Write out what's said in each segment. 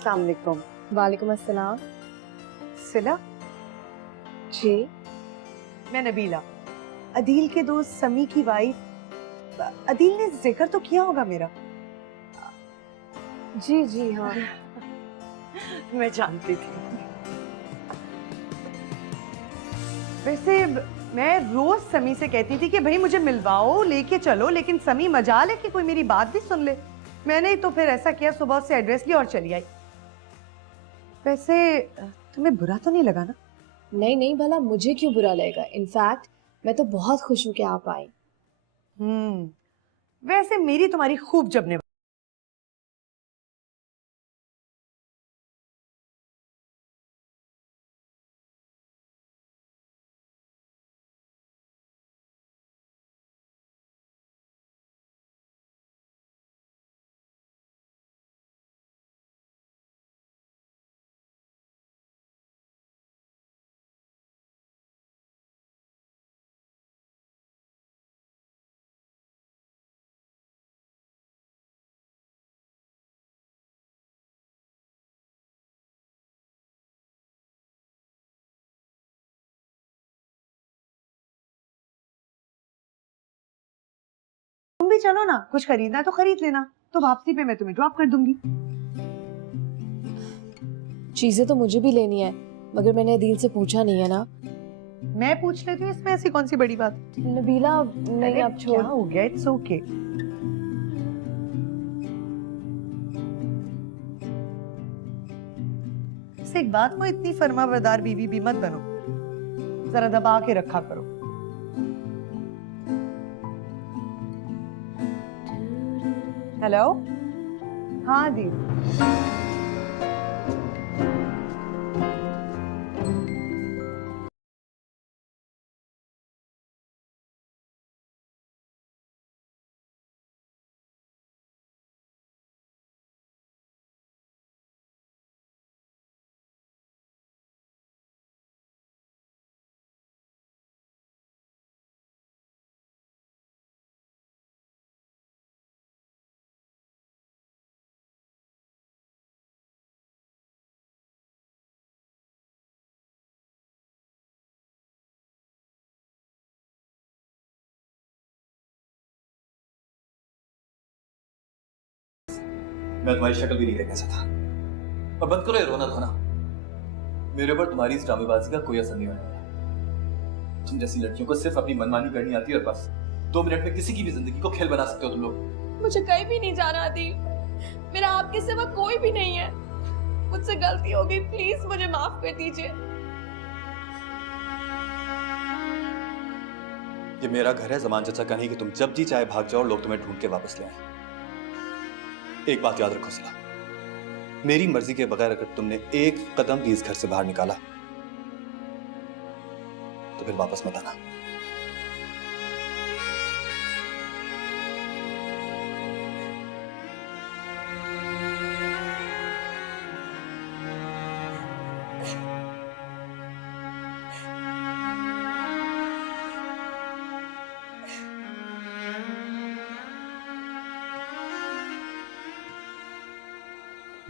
अस्सलाम वालेकुम। वालेकुम अस्सलाम। सिला जी मैं नबीला, अदील के दोस्त समी की वाइफ। अदील ने जिक्र तो किया होगा मेरा। जी जी हाँ। मैं जानती थी। वैसे मैं रोज समी से कहती थी कि भाई मुझे मिलवाओ, लेके चलो, लेकिन समी मजाल है कि कोई मेरी बात भी सुन ले। मैंने ही तो फिर ऐसा किया, सुबह से एड्रेस लिया और चली आई। वैसे तुम्हें बुरा तो नहीं लगा ना? नहीं नहीं, भला मुझे क्यों बुरा लगेगा। इनफैक्ट मैं तो बहुत खुश हूँ कि आप आई। वैसे मेरी तुम्हारी खूब जबने। तुम भी चलो ना, कुछ खरीदना है तो खरीद लेना, तो वापसी पे मैं तुम्हें ड्रॉप कर दूंगी। चीजें तो मुझे भी लेनी है, मगर मैंने अदील से पूछा नहीं है ना। मैं पूछ लेती हूँ, इसमें ऐसी कौन सी बड़ी बात? नबीला नहीं, आप छोड़। क्या हो गया? It's okay. एक बात को, इतनी फरमाबरदार बीवी भी मत बनो, जरा दबा के रखा करो। हेलो, हाँ दी। मैं तुम्हारी शक्ल भी नहीं देखना चाहता। और बंद करो ये रोना धोना। मेरे ऊपर तुम्हारी इस ड्रामेबाजी का कोई असर नहीं होने वाला। तुम जैसी लड़कियों को सिर्फ अपनी मनमानी करनी आती है और बस 2 मिनट में किसी की भी जिंदगी को खेल बना सकते हो तुम लोग। मुझे कहीं भी नहीं जाना आदि, मेरा आपके सिवा कोई भी नहीं है। मुझसे गलती हो गई, प्लीज मुझे माफ कर दीजिए। ये मेरा घर है, जमान चाचा का नहीं कि तुम जब जी चाहे भाग जाओ और लोग तुम्हें ढूंढ के वापस ले आए। एक बात याद रखो सिला, मेरी मर्जी के बगैर अगर तुमने एक कदम भी इस घर से बाहर निकाला तो फिर वापस मत आना।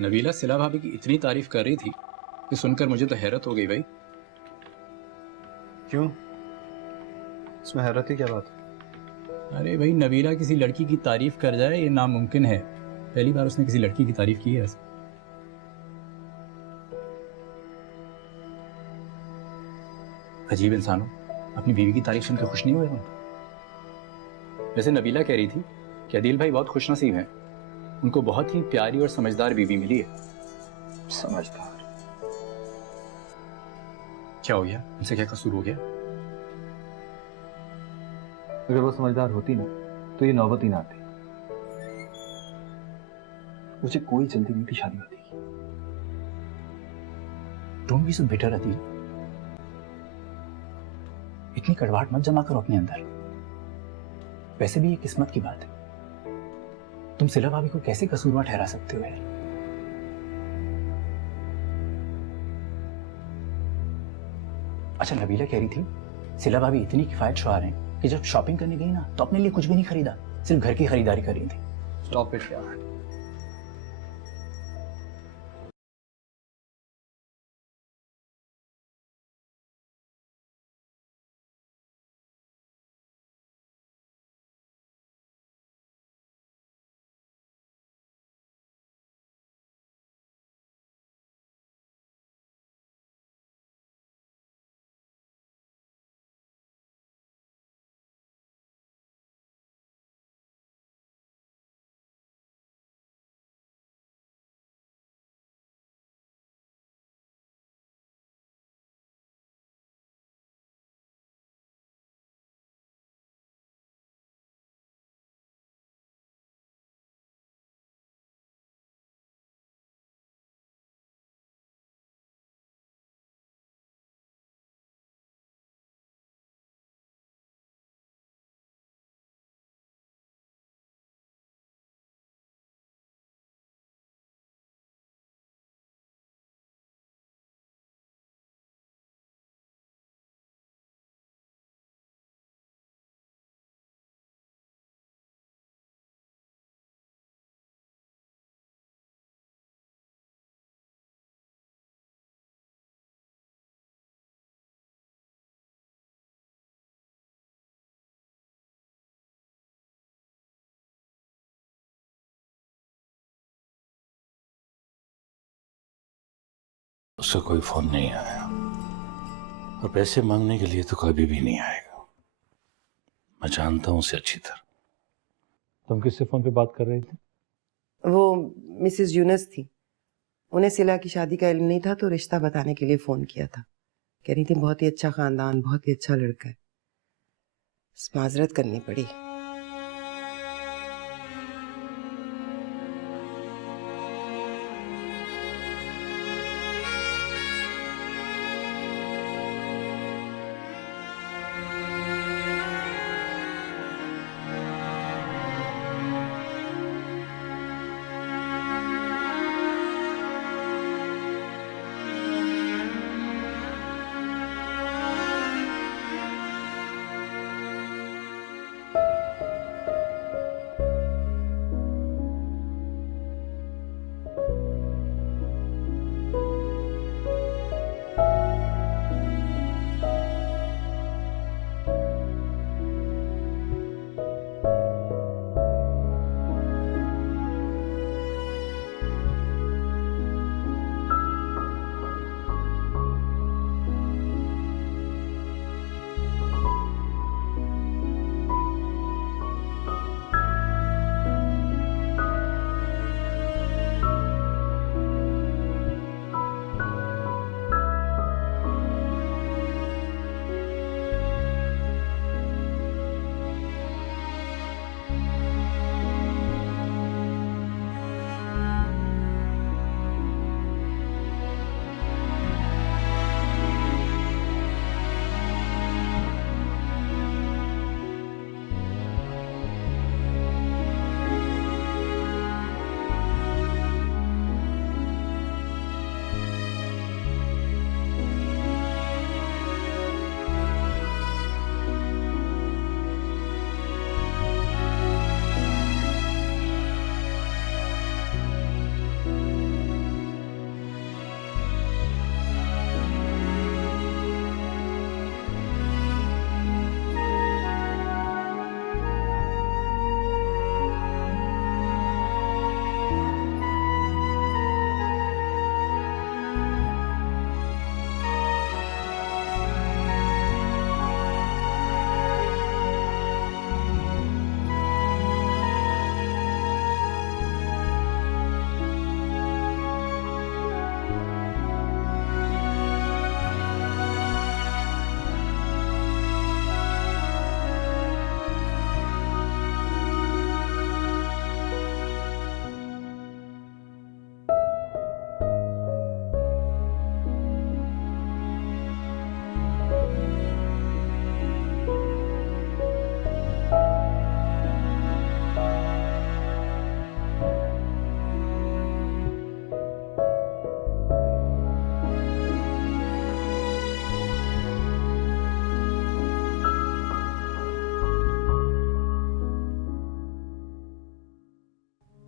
नबीला सिला भाभी की इतनी तारीफ कर रही थी कि सुनकर मुझे तो हैरत हो गई भाई। क्यों? इसमें हैरत की क्या बात? अरे भाई, नबीला किसी लड़की की तारीफ कर जाए ये नामुमकिन है। पहली बार उसने किसी लड़की की तारीफ की है ऐसे। अजीब इंसान हो, अपनी बीवी की तारीफ सुनकर खुश नहीं हुए तुम? वैसे नबीला कह रही थी कि अदील भाई बहुत खुशनसीब हैं, उनको बहुत ही प्यारी और समझदार बीवी मिली है। समझदार? क्या हो गया? उनसे क्या कसूर हो गया? अगर वो समझदार होती ना तो ये नौबत ही ना आती। मुझे कोई जल्दी नहीं थी शादी वादी की। तुम भी सब बेटर अदील, इतनी कड़वाहट मत जमा करो अपने अंदर। वैसे भी ये किस्मत की बात है, तुम सिला भाभी को कैसे कसूरवार ठहरा सकते हो यार? अच्छा, नबीला कह रही थी सिला भाभी इतनी किफायत शुमार हैं कि जब शॉपिंग करने गई ना तो अपने लिए कुछ भी नहीं खरीदा, सिर्फ घर की खरीदारी कर रही थी। स्टॉप इट यार। उसका कोई फोन नहीं आया और पैसे मांगने के लिए तो कभी भी नहीं आएगा। मैं जानता हूं उसे अच्छी तरह। तुम किससे फोन पे बात कर रही थी? वो मिसेस यूनस थी। उन्हें सिला की शादी का इल्म नहीं था तो रिश्ता बताने के लिए फोन किया था। कह रही थी बहुत ही अच्छा खानदान, बहुत ही अच्छा लड़का है। माजरत करनी पड़ी।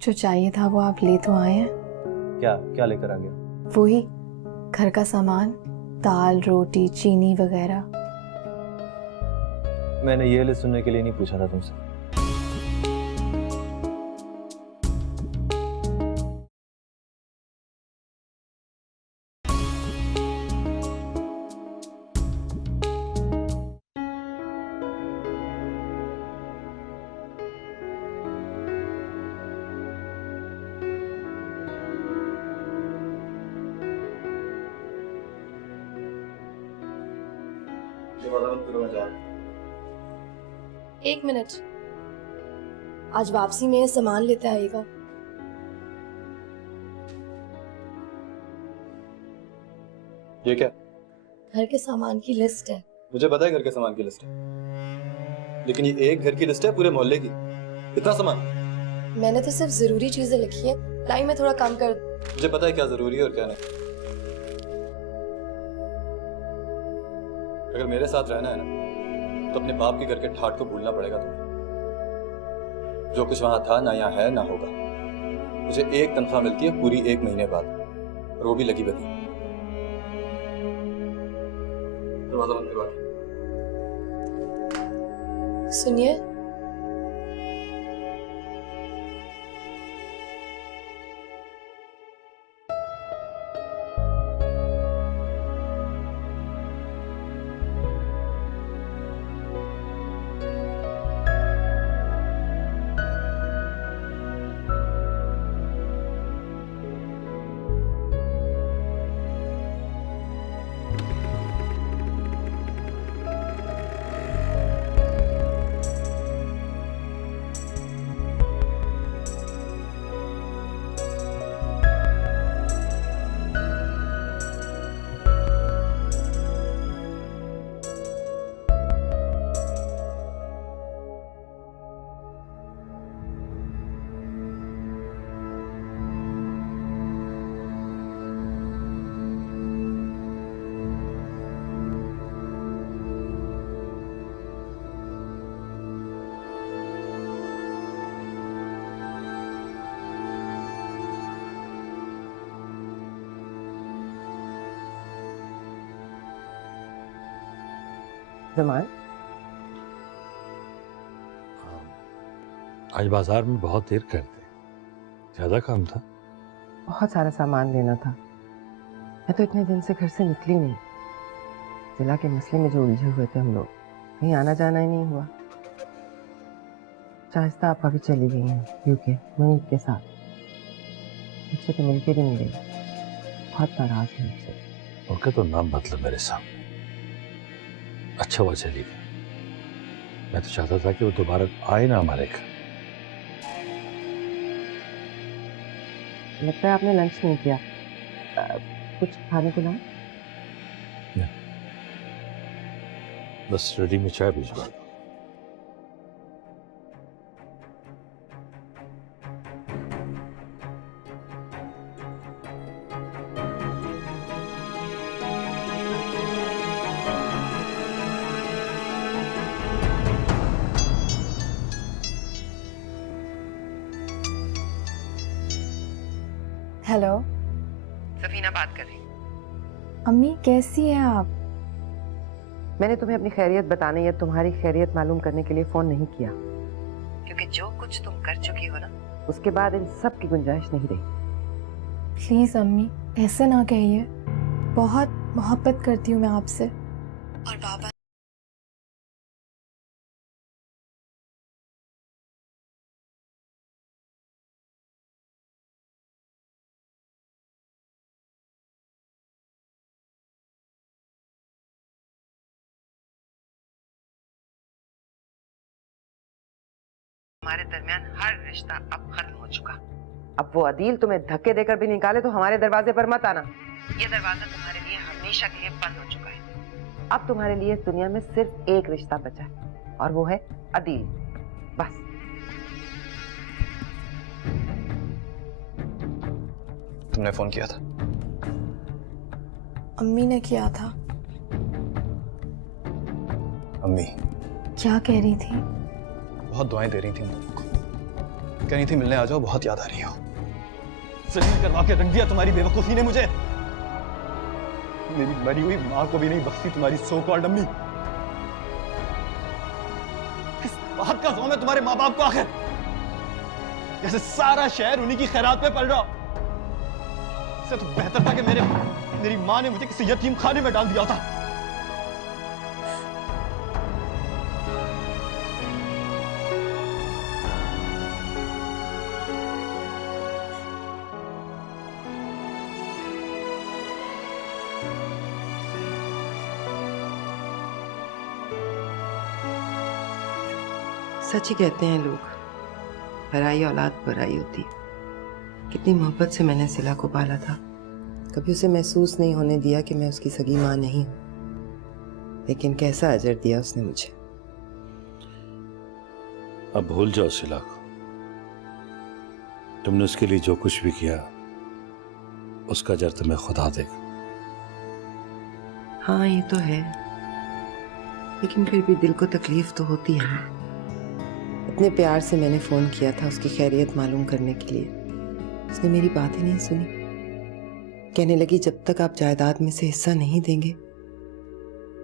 जो चाहिए था वो आप ले तो आए हैं। क्या क्या लेकर आ गया? वही घर का सामान, दाल, रोटी, चीनी वगैरह। मैंने ये लिस्ट सुनने के लिए नहीं पूछा था तुमसे। एक मिनट, आज वापसी में सामान लेते आएगा। ये क्या? घर के सामान की लिस्ट है। मुझे पता है घर के सामान की लिस्ट है, लेकिन ये एक घर की लिस्ट है पूरे मोहल्ले की। इतना सामान? मैंने तो सिर्फ जरूरी चीजें लिखी हैं। टाइम में थोड़ा कम कर। मुझे पता है क्या जरूरी है और क्या नहीं। अगर मेरे साथ रहना है ना, तो अपने बाप के घर के ठाट को भूलना पड़ेगा तुम्हें। जो कुछ वहां था ना यहाँ है ना होगा। मुझे एक तनख्वाह मिलती है पूरी 1 महीने बाद, और वो भी लगी बदी। दरवाजा बंद करवा। सुनिए, जमान, आज बाजार में बहुत देर कर दी, ज्यादा काम था। बहुत सारा सामान लेना था। मैं तो इतने दिन से घर से निकली नहीं। जिला के मसले में जो उलझे हुए थे हम लोग, कहीं आना जाना ही नहीं हुआ। शाइस्ता आपा भी चली गई हैं यूके मुनीब के साथ। मुझसे तो मिलके भी नहीं गई, बहुत नाराज है मुझसे। उनका तो नाम बदला मेरे सामने। अच्छा हुआ चली गई, मैं तो चाहता था कि वो दोबारा आए ना हमारे घर। लगता है आपने लंच नहीं किया। कुछ खाने को लाऊं? बस रेडी में चाय भिजवा दो। हेलो सफीना बात कर रही। अम्मी, कैसी हैं आप? मैंने तुम्हें अपनी खैरियत बताने या तुम्हारी खैरियत मालूम करने के लिए फोन नहीं किया, क्योंकि जो कुछ तुम कर चुकी हो ना, उसके बाद इन सब की गुंजाइश नहीं रही। प्लीज अम्मी, ऐसे ना कहिए। बहुत मोहब्बत करती हूँ मैं आपसे। और बाबा हमारे दरमियान हर रिश्ता अब खत्म हो चुका। अब वो अदील तुम्हें धक्के देकर भी निकाले तो हमारे दरवाजे पर मत आना। ये दरवाजा तुम्हारे लिए हमेशा के लिए बंद हो चुका है। अब तुम्हारे लिए इस दुनिया में सिर्फ एक रिश्ता बचा है, और वो है अदील। बस। तुमने फोन किया था? अम्मी ने किया था। अम्मी क्या कह रही थी? बहुत दुआएं दे रही थी मम्मी को, कह रही थी मिलने आ जाओ, बहुत याद आ रही हो। जलील करवा के रख दिया तुम्हारी बेवकूफी ने मुझे। मेरी मरी हुई माँ को भी नहीं बख्शी तुम्हारी सो कॉल्ड अम्मी। किस बात का ज़ौम है तुम्हारे माँ बाप को आखिर? जैसे सारा शहर उन्हीं की खैरात पे पल रहा। इससे तो बेहतर था कि मेरी माँ ने मुझे किसी यतीम खाने में डाल दिया था। सच ही कहते हैं लोग, पराई औलाद पराई होती है। कितनी मोहब्बत से मैंने सिला को पाला था। कभी उसे महसूस नहीं होने दिया कि मैं उसकी सगी माँ नहीं हूं। लेकिन कैसा अजर दिया उसने मुझे। अब भूल जाओ सिला को। तुमने उसके लिए जो कुछ भी किया, उसका अजर तुम्हें खुदा देगा। हाँ ये तो है, लेकिन फिर भी दिल को तकलीफ तो होती है ना। इतने प्यार से मैंने फोन किया था उसकी खैरियत मालूम करने के लिए, उसने मेरी बात ही नहीं सुनी। कहने लगी जब तक आप जायदाद में से हिस्सा नहीं देंगे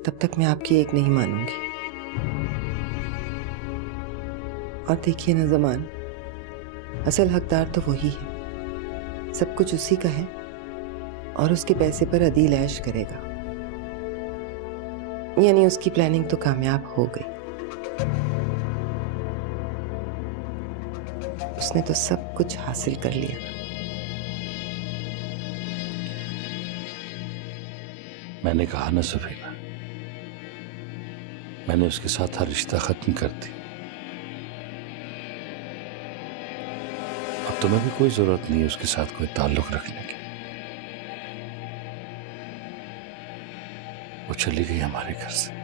तब तक मैं आपकी एक नहीं मानूंगी। और देखिए ना जमान, असल हकदार तो वही है। सब कुछ उसी का है और उसके पैसे पर अदील ऐश करेगा। यानी उसकी प्लानिंग तो कामयाब हो गई। उसने तो सब कुछ हासिल कर लिया। मैंने कहा ना सफीना, मैंने उसके साथ हर रिश्ता खत्म कर दी। अब तुम्हें भी कोई जरूरत नहीं है उसके साथ कोई ताल्लुक रखने की। वो चली गई हमारे घर से।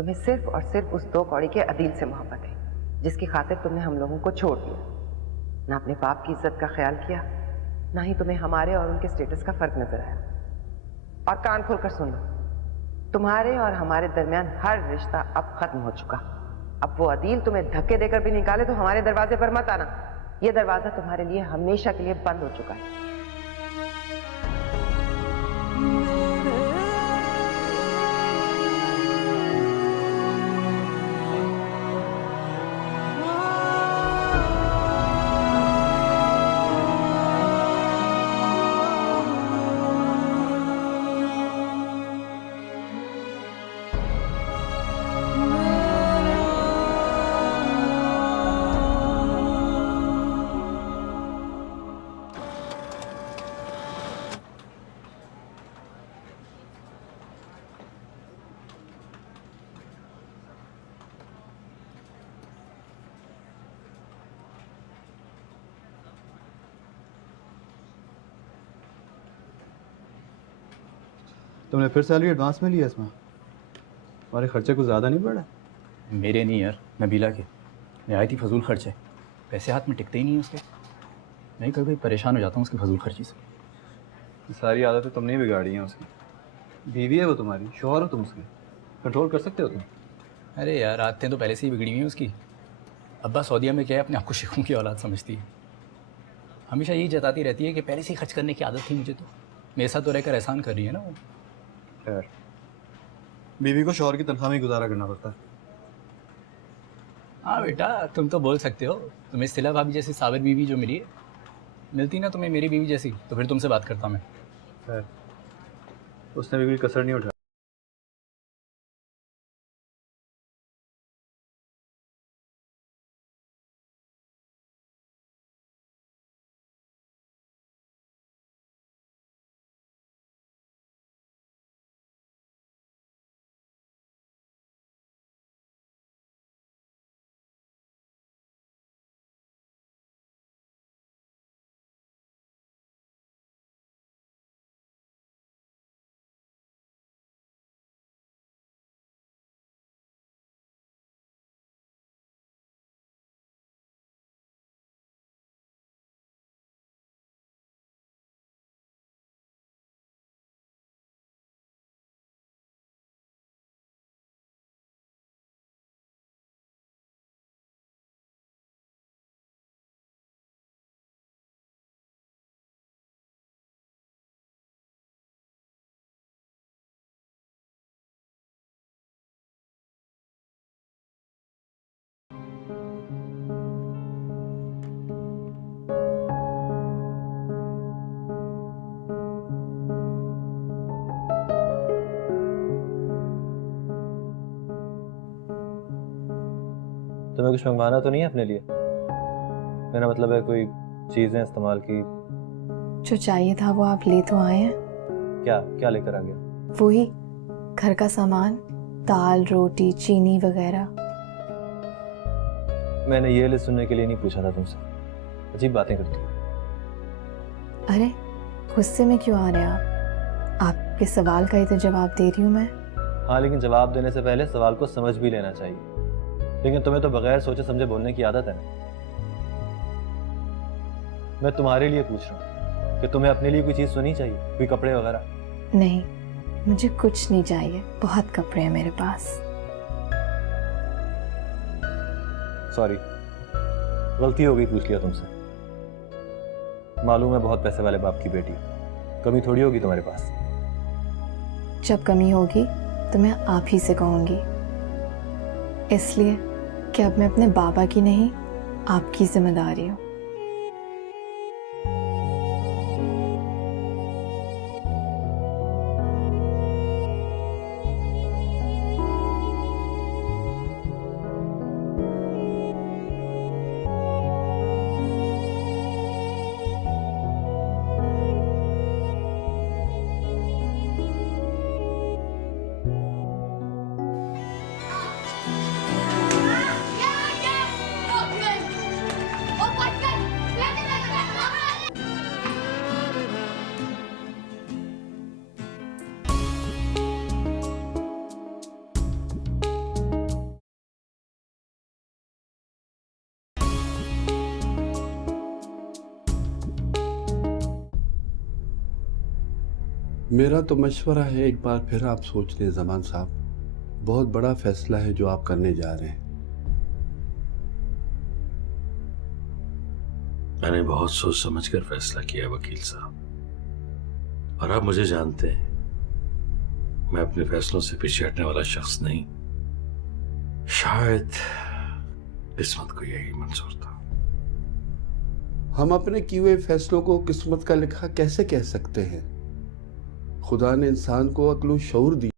तुम्हें सिर्फ और सिर्फ उस 2 कौड़ी के अदील से मोहब्बत है जिसकी खातिर तुमने हम लोगों को छोड़ दिया। ना अपने बाप की इज्जत का ख्याल किया, ना ही तुम्हें हमारे और उनके स्टेटस का फर्क नजर आया। और कान खोलकर सुन लो, तुम्हारे और हमारे दरमियान हर रिश्ता अब खत्म हो चुका। अब वो अदील तुम्हें धक्के देकर भी निकाले तो हमारे दरवाजे पर मत आना। ये दरवाजा तुम्हारे लिए हमेशा के लिए बंद हो चुका है। तुमने फिर सैलरी एडवांस में लिया इसमें? हमारे खर्चे कुछ ज़्यादा नहीं पड़ा? मेरे नहीं यार, नबीला के। नहायत ही फजूल खर्चे, पैसे हाथ में टिकते ही नहीं उसके। मैं कभी परेशान हो जाता हूँ उसकी फजूल खर्ची से। ये सारी आदतें तुमने ही बिगाड़ी हैं उसकी। बीवी है वो तुम्हारी, शौहर हो तुम उसके, कंट्रोल कर सकते हो तुम? अरे यार, आदतें तो पहले से ही बिगड़ी हुई हैं उसकी। अब्बा सऊदीया में क्या है, अपने आप को शेखों की औलाद समझती है। हमेशा यही जताती रहती है कि पहले से ही खर्च करने की आदत थी मुझे। तो मेरे साथ तो रहकर एहसान कर रही है ना वो। खैर, बीवी को शौहर की तनख्वाह में ही गुजारा करना पड़ता है। हाँ बेटा, तुम तो बोल सकते हो। तुम्हें सिला भाभी जैसी साबिर बीवी जो मिली है, मिलती ना तुम्हें मेरी बीवी जैसी, तो फिर तुमसे बात करता मैं। खैर, उसने भी कोई कसर नहीं उठाई। तुम्हें कुछ मंगवाना तो नहीं है अपने लिए? मेरा मतलब है कोई चीजें इस्तेमाल की। जो चाहिए था वो आप ले तो आए हैं। क्या क्या लेकर आ गया? वही घर का सामान, दाल रोटी चीनी वगैरह। मैंने ये लिस्ट सुनने के लिए नहीं पूछा था तुमसे। अजीब बातें करती हो। अरे गुस्से में क्यों आ रहे हैं आप? आपके सवाल का ही तो जवाब दे रही हूँ मैं। हाँ, लेकिन जवाब देने से पहले सवाल को समझ भी लेना चाहिए। लेकिन तुम्हें तो बगैर सोचे समझे बोलने की आदत है ना। मैं तुम्हारे लिए पूछ रहा हूँ कि तुम्हें अपने लिए कोई चीज तो नहीं चाहिए, कोई कपड़े वगैरह? नहीं, मुझे कुछ नहीं चाहिए, बहुत कपड़े हैं मेरे पास। सॉरी, गलती हो गई, पूछ लिया तुमसे। मालूम है बहुत पैसे वाले बाप की बेटी, कमी थोड़ी होगी तुम्हारे पास। जब कमी होगी तो मैं आप ही से कहूँगी, इसलिए कि अब मैं अपने बाबा की नहीं आपकी जिम्मेदारी हूँ। Oh my God! मेरा तो मशवरा है, एक बार फिर आप सोच लें जमान साहब। बहुत बड़ा फैसला है जो आप करने जा रहे हैं। मैंने बहुत सोच समझ कर फैसला किया है वकील साहब, और आप मुझे जानते हैं, मैं अपने फैसलों से पीछे हटने वाला शख्स नहीं। शायद किस्मत को यही मंजूर था। हम अपने किए हुए फैसलों को किस्मत का लिखा कैसे कह सकते हैं? खुदा ने इंसान को अक्ल व शऊर दिया।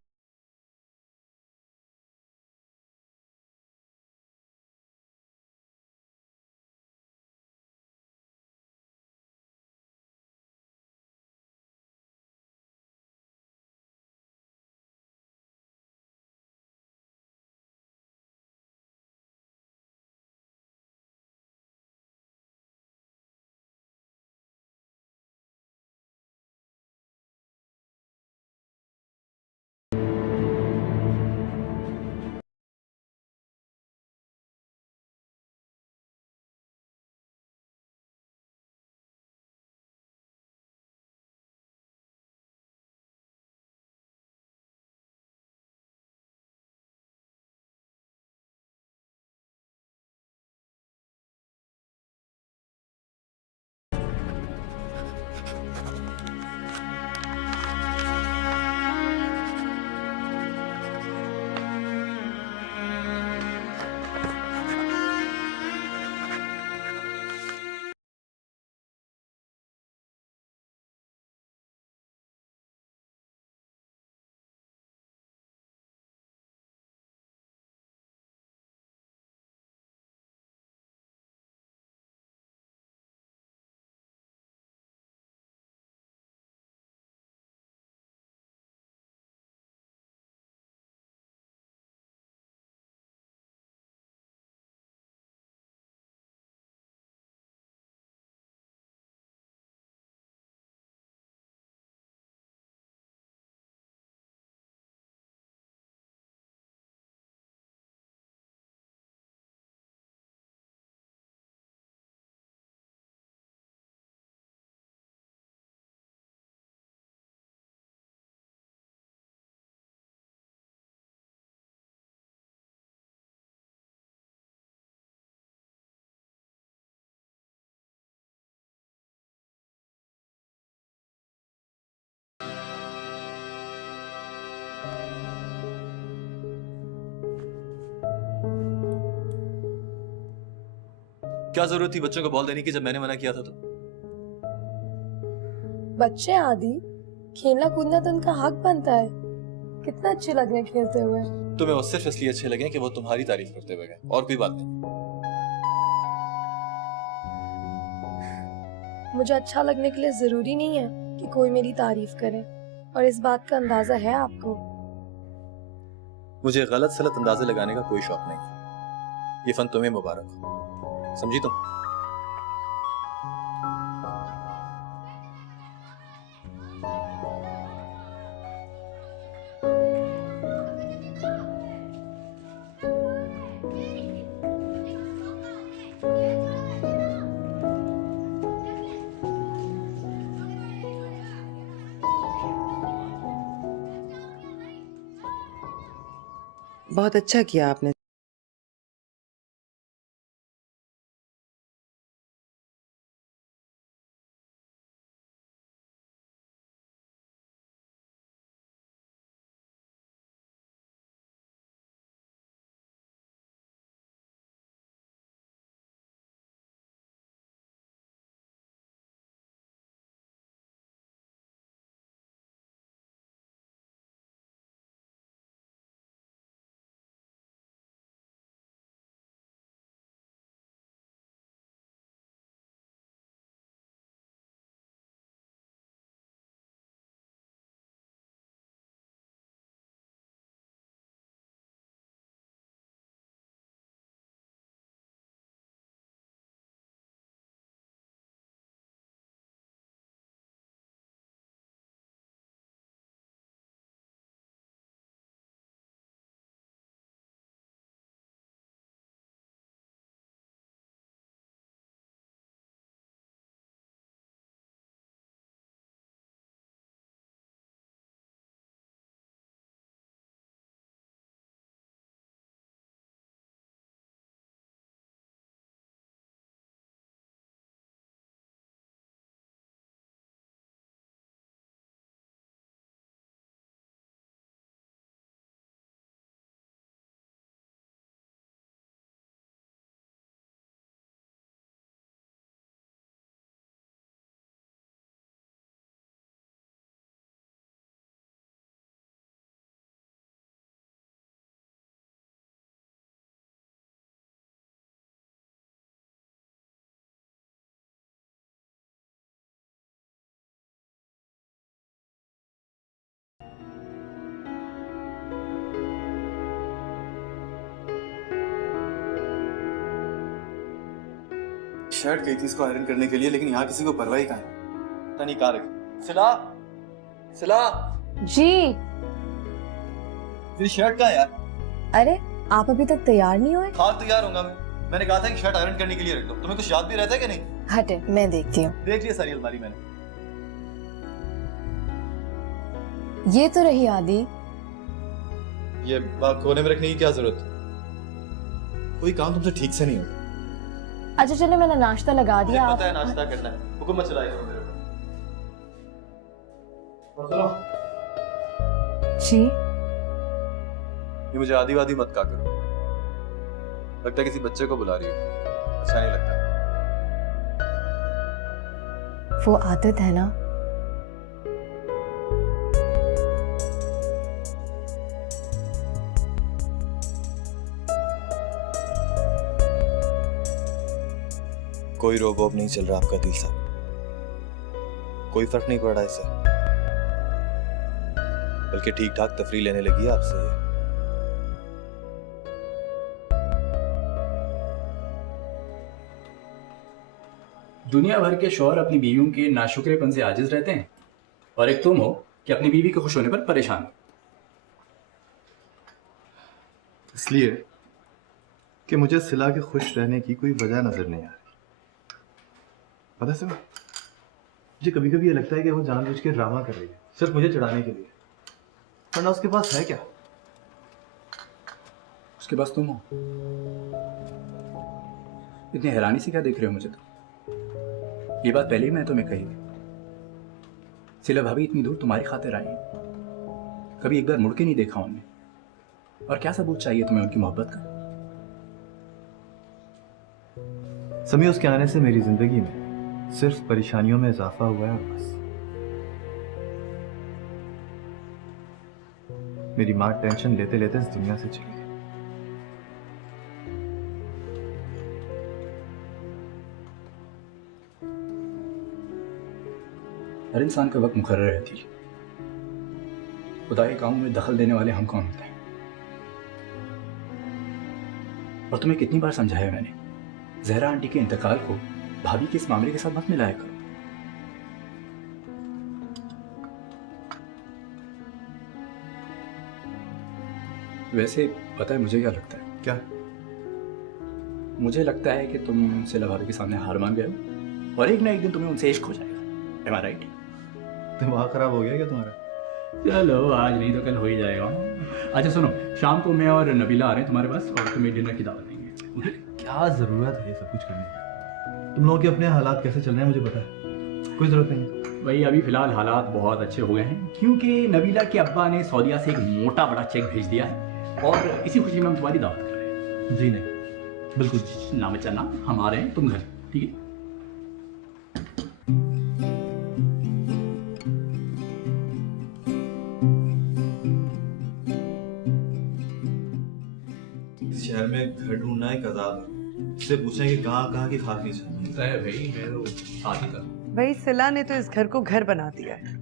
क्या जरूरत थी बच्चों को बॉल देने की जब मैंने मना किया था? तो बच्चे आदि खेलना कूदना तो उनका हक बनता है। कितना अच्छे लग रहे हैं खेलते हुए। तुम्हें वो सिर्फ इसलिए अच्छे लगे कि वो तुम्हारी तारीफ करते हुए गए, और कोई बात नहीं। मुझे अच्छा लगने के लिए जरूरी नहीं है कि कोई मेरी तारीफ करे, और इस बात का अंदाजा है आपको। मुझे गलत सलत अंदाजे लगाने का कोई शौक नहीं। ये फन तुम्हें मुबारक हो, समझी तुम? बहुत अच्छा किया आपने। शर्ट गई थी इसको आयरन करने के लिए, लेकिन यहाँ किसी को परवाह ही कहाँ है। पता नहीं कहाँ रखी। सिला, सिला, जी। तेरी शर्ट कहाँ है यार? अरे आप अभी तक तैयार नहीं हुए? हाँ तैयार होऊंगा मैं। मैंने कहा था कि शर्ट आयरन करने के लिए रख दो। तुम्हें कुछ याद भी रहता है कि नहीं? हटे, मैं देखती हूँ। देख लिया सारी अलमारी मैंने। ये तो रही आदि। ये कोने में रखने की क्या जरूरत? कोई काम तुमसे ठीक से नहीं होगा। अच्छा चलो, मैंने नाश्ता लगा दिया। पता है नाश्ता करना है, हुक्म मत चलाइए मेरे ऊपर। जी। ये मुझे आदि वादी मत कहा करो। लगता है किसी बच्चे को बुला रही हो, अच्छा नहीं लगता। वो आदत है ना। कोई रोब वोब नहीं चल रहा आपका दिल साहब, कोई फर्क नहीं पड़ रहा इससे, बल्कि ठीक ठाक तफरीह लेने लगी है आपसे ये। दुनिया भर के शौहर अपनी बीवियों के नाशुक्रेपन से आजिज रहते हैं, और एक तुम हो कि अपनी बीवी के खुश होने पर परेशान हो। इसलिए कि मुझे सिला के खुश रहने की कोई वजह नजर नहीं आ रही। पता है मुझे कभी कभी ये लगता है कि वो जानबूझ के ड्रामा कर रही है, सिर्फ मुझे चढ़ाने के लिए। वरना उसके पास है क्या? उसके पास तुम हो। इतनी हैरानी से क्या देख रहे हो मुझे? तो ये बात पहले ही मैं तुम्हें कही थी। सिला भाभी इतनी दूर तुम्हारी खातिर आई, कभी एक बार मुड़ के नहीं देखा उन्हें, और क्या सबूत चाहिए तुम्हें उनकी मोहब्बत का? समी, उसके आने से मेरी जिंदगी में सिर्फ परेशानियों में इजाफा हुआ है और बस। मेरी माँ टेंशन लेते लेते इस दुनिया से चली गई। हर इंसान का वक्त मुकर्रर रहती है। खुदा के कामों में दखल देने वाले हम कौन होते हैं? और तुम्हें कितनी बार समझाया मैंने, जहरा आंटी के इंतकाल को भाभी के इस मामले के साथ मत मिलाया करो। वैसे पता है मुझे क्या लगता है? क्या? मुझे लगता है कि तुम सिला भाभी के सामने हार मान गए हो, और एक ना एक दिन तुम्हें उनसे इश्क हो जाएगा। Am I right? दिमाग खराब हो गया क्या तुम्हारा? चलो आज नहीं तो कल हो ही जाएगा। अच्छा सुनो, शाम को मैं और नबीला आ रहे हैं तुम्हारे पास, और तुम्हें डिनर की दावत देंगे। क्या जरूरत है ये सब कुछ करने की? तुम लोगों के अपने हालात कैसे चल रहे हैं मुझे पता है, कोई जरूरत नहीं। भाई अभी फिलहाल हालात बहुत अच्छे हो गए हैं, क्योंकि नबीला के अब्बा ने सऊदीया से एक मोटा बड़ा चेक भेज दिया है, और इसी खुशी में हम तुम्हारी दावत कर रहे हैं। जी नहीं, बिल्कुल ना बच्चा ना, हम आ रहे हैं, तुम घर, ठीक है? इस शहर में घर ढूंढना एक अजाब है। इससे पूछें कि कहाँ की खाक नीचे है भाई, मैं तो साथ ही था। भाई सिला ने तो इस घर को घर बना दिया है।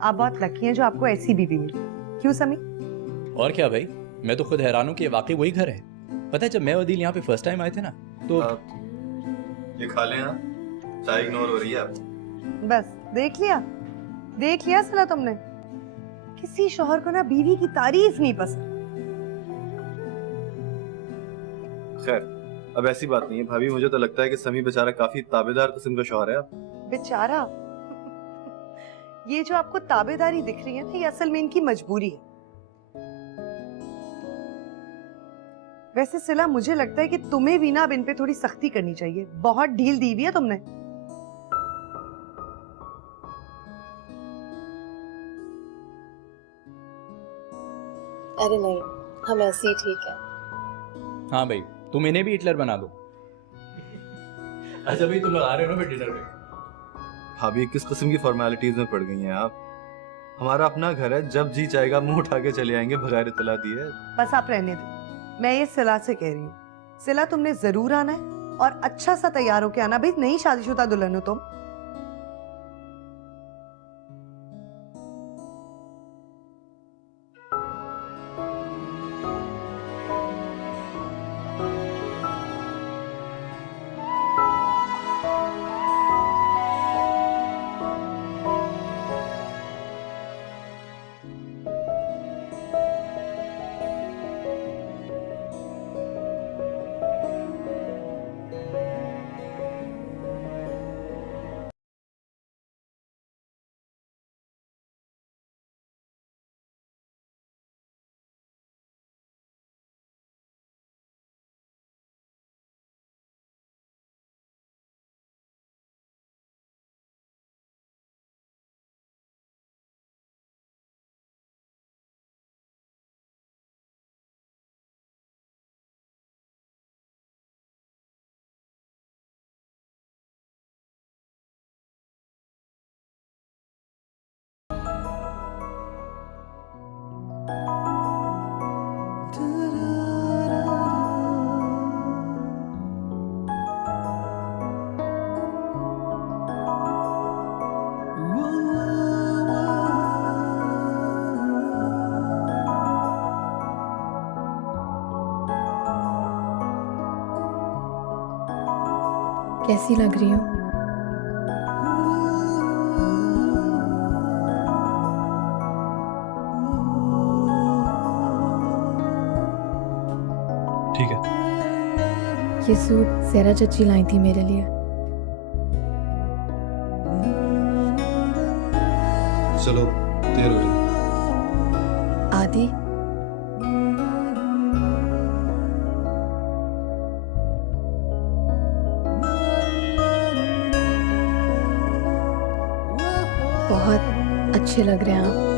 आप बहुत लकी हैं जो आपको ऐसी बीवी मिली। क्यों समी? और क्या भाई, मैं तो खुद हैरान हूँ कि वाकई वही घर है। पता है जब मैं और दिल यहाँ पे फर्स्ट टाइम आए थे ना, तो ये खा लें आप, चाय इग्नोर हो रही है आप। बस देख लिया सिला तुमने। किसी शौहर को ना बीवी की तारीफ नहीं पसंद। खैर अब ऐसी बात नहीं है भाभी, मुझे तो लगता है कि समी बेचारा काफी ताबेदार किस्म का शौहर है। आप बेचारा ये जो आपको ताबेदारी दिख रही है ना, ये असल में इनकी मजबूरी है। वैसे सिला मुझे लगता है कि तुम्हें भी ना अब इन पे थोड़ी सख्ती करनी चाहिए। बहुत ढील दी हुई है तुमने। अरे नहीं, हम ऐसे ही ठीक है। हाँ भाई, तुम इन्हें भी हिटलर बना दो। अच्छा भाई, तुम लोग आ रहे हो ना फिर डिनर में? भाभी किस किस्म की फॉर्मेलिटीज में पड़ गई हैं आप? हमारा अपना घर है, जब जी चाहेगा मुंह उठा के चले आएंगे बगैर इत्तला दिए। बस आप रहने दो। मैं ये सिला से कह रही हूँ, सिला तुमने जरूर आना है, और अच्छा सा तैयार होके आना। भाई नई शादीशुदा दुल्हन हो तुम। कैसी लग रही हूँ? ठीक है। ये सूट ज़रा चची लाई थी मेरे लिए। चलो देर हो रही। आदि, बहुत अच्छे लग रहे हैं आप।